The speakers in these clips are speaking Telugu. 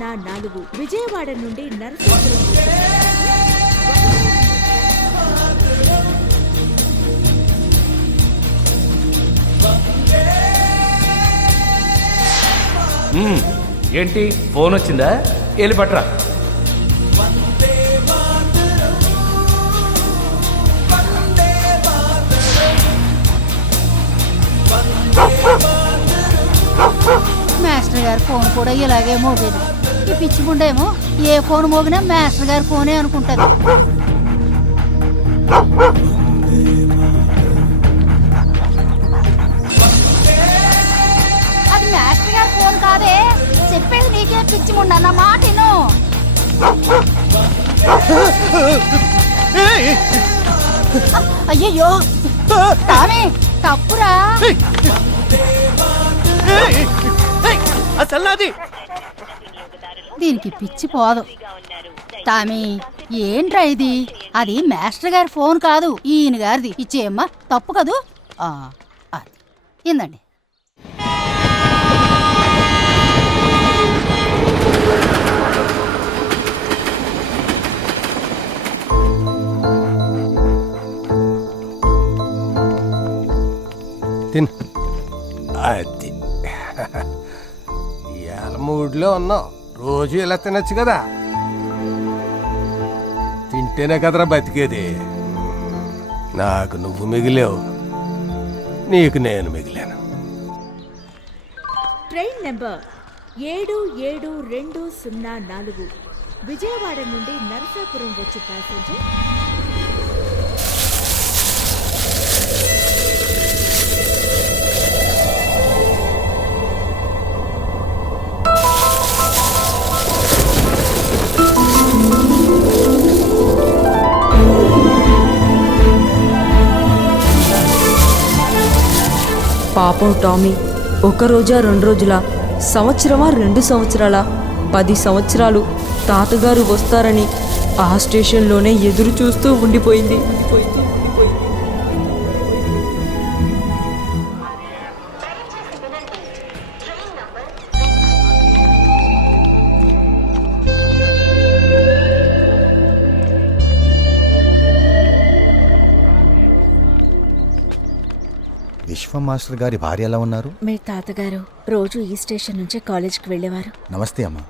204 విజయవాడ నుండి నరసాపురం. ఏంటి ఫోన్ వచ్చిందా? వెళ్ళి పట్రా. మాస్టర్ గారి ఫోన్ కూడా ఇలాగే మోగేది. ఈ పిచ్చి గుండేమో ఏ ఫోన్ మోగినా మాస్టర్ గారి ఫోనే అనుకుంటది. అది మాస్టర్ గారి ఫోన్ కాదే, చెప్పేది నీకే పిచ్చి ముండ. నా మాట విను. అయ్యయ్యో టామీ, తప్పురా. దీనికి పిచ్చి పోదు. టామీ, ఏంట్రా ఇది? అది మాస్టర్ గారి ఫోన్ కాదు, ఈయన గారిది. ఇచ్చేయమ్మా, తప్పు కదూ. అది ఇందండి. అది ఇవాళ మూడ్లో ఉన్నావు. రోజు ఇలా తినచ్చు కదా. తింటేనే కదరా బతికేది. నాకు నువ్వు మిగిలేవు, నీకు నేను మిగిలాను. ట్రైన్ నెంబర్ 77-204 విజయవాడ నుండి నరసాపురం వచ్చి ప్యాసింజర్. పాపం టామీ, ఒక రోజా 2 రోజులా, సంవత్సరమా 2 సంవత్సరాలా, 10 సంవత్సరాలు తాతగారు వస్తారని ఆ స్టేషన్లోనే ఎదురు చూస్తూ ఉండిపోయింది. విశ్వ మాస్టర్ గారి భార్య ఎలా ఉన్నారు? మీ తాతగారు రోజు ఈ స్టేషన్ నుంచే కాలేజ్కి వెళ్ళేవారు. నమస్తే అమ్మా.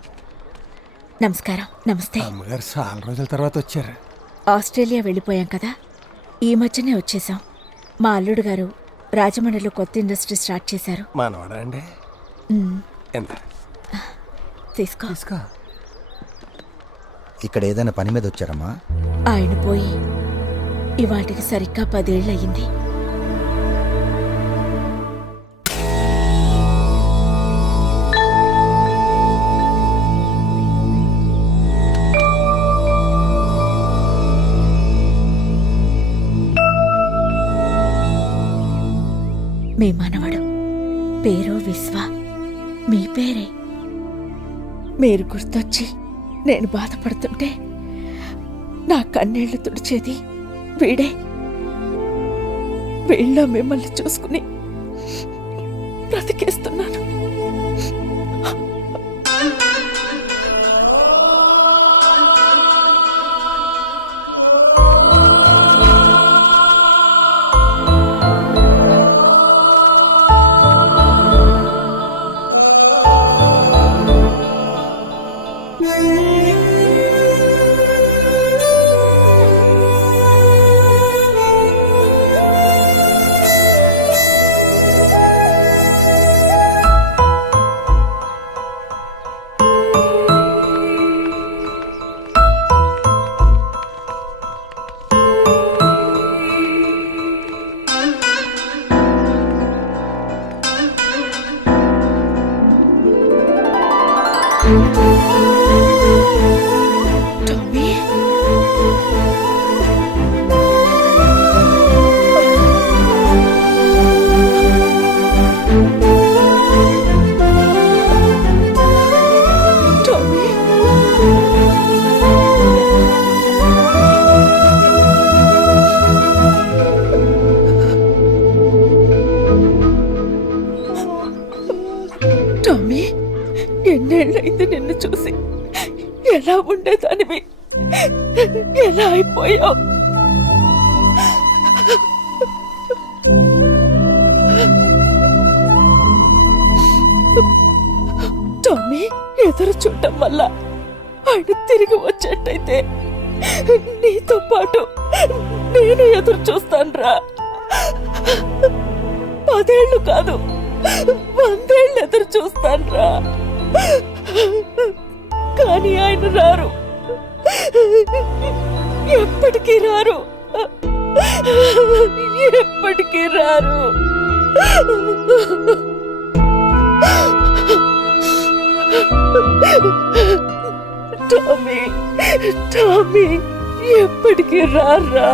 నమస్కారం. నమస్తే. అమ్మగారు చాలా రోజుల తర్వాత వచ్చారు. ఆస్ట్రేలియా వెళ్ళిపోయాం కదా, ఈ మధ్యనే వచ్చేసాం. మా అల్లుడు గారు రాజమండ్రిలో కొత్త ఇండస్ట్రీ స్టార్ట్ చేశారు. మనవాడా అండి? ఎంత తీసుకో. ఇక్కడ ఏదైనా పని మీద వచ్చారమ్మా? ఆయన పోయి ఇవాటికి సరిగ్గా 10 ఏళ్ళు అయ్యింది. మీ మనవడు పేరు విశ్వ. మీ పేరే. మీరు గుర్తొచ్చి నేను బాధపడుతుంటే నా కన్నీళ్లు తుడిచేది వీడే. వీళ్ళ మిమ్మల్ని చూసుకుని బ్రతికేస్తున్నాను. ఎలా అయిపోయావు? టామీ, ఎదురు చూడటం వల్ల ఆయన తిరిగి వచ్చేట్టయితే నీతో పాటు నేను ఎదురు చూస్తానురా. 10 ఏళ్ళు కాదు, 100 ఏళ్ళు ఎదురు చూస్తానురా. కానీ ఆయన రారు, ఎప్పటికీ రారు, ఎప్పటికీ రారు. టామీ, టామీ, ఎప్పటికీ రారా.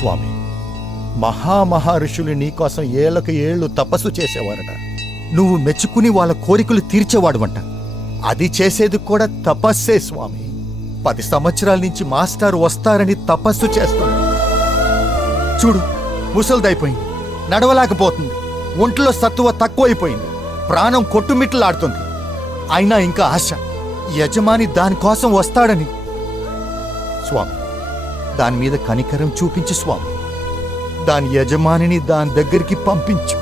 స్వామి, మహామహర్షులు నీకోసం ఏళ్లకు ఏళ్ళు తపస్సు చేసేవారట. నువ్వు మెచ్చుకుని వాళ్ళ కోరికలు తీర్చేవాడువంట. అది చేసేది కూడా తపస్సే స్వామి. 10 సంవత్సరాల నుంచి మాస్టర్ వస్తారని తపస్సు చేస్తాను. చూడు, ముసల్దైపోయింది, నడవలేకపోతుంది, ఒంట్లో సత్తువ తక్కువైపోయింది, ప్రాణం కొట్టుమిట్లాడుతుంది. అయినా ఇంకా ఆశ. యజమాని దానికోసం వస్తాడని. స్వామి, దాని మీద కనికరం చూపించు స్వామి. దాని యజమానిని దాని దగ్గరికి పంపించు.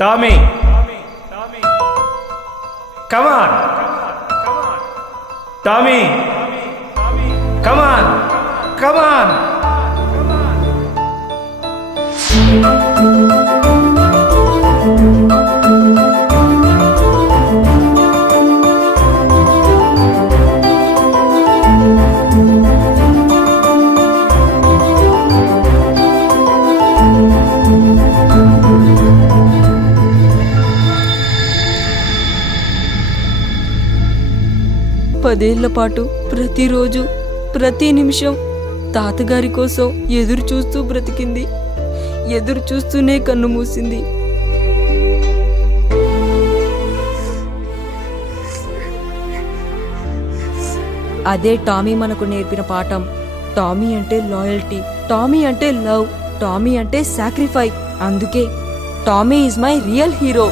టామీ, కమాన్. టామీ, కమాన్, కమాన్. పదేళ్ల పాటు ప్రతిరోజు ప్రతి నిమిషం తాతగారి కోసం ఎదురు చూస్తూ బ్రతికింది. ఎదురు చూస్తూనే కన్ను మూసింది. అదే టామీ మనకు నేర్పిన పాఠం. టామీ అంటే లాయల్టీ, టామీ అంటే లవ్, టామీ అంటే సాక్రిఫై. అందుకే Tommy is my real hero.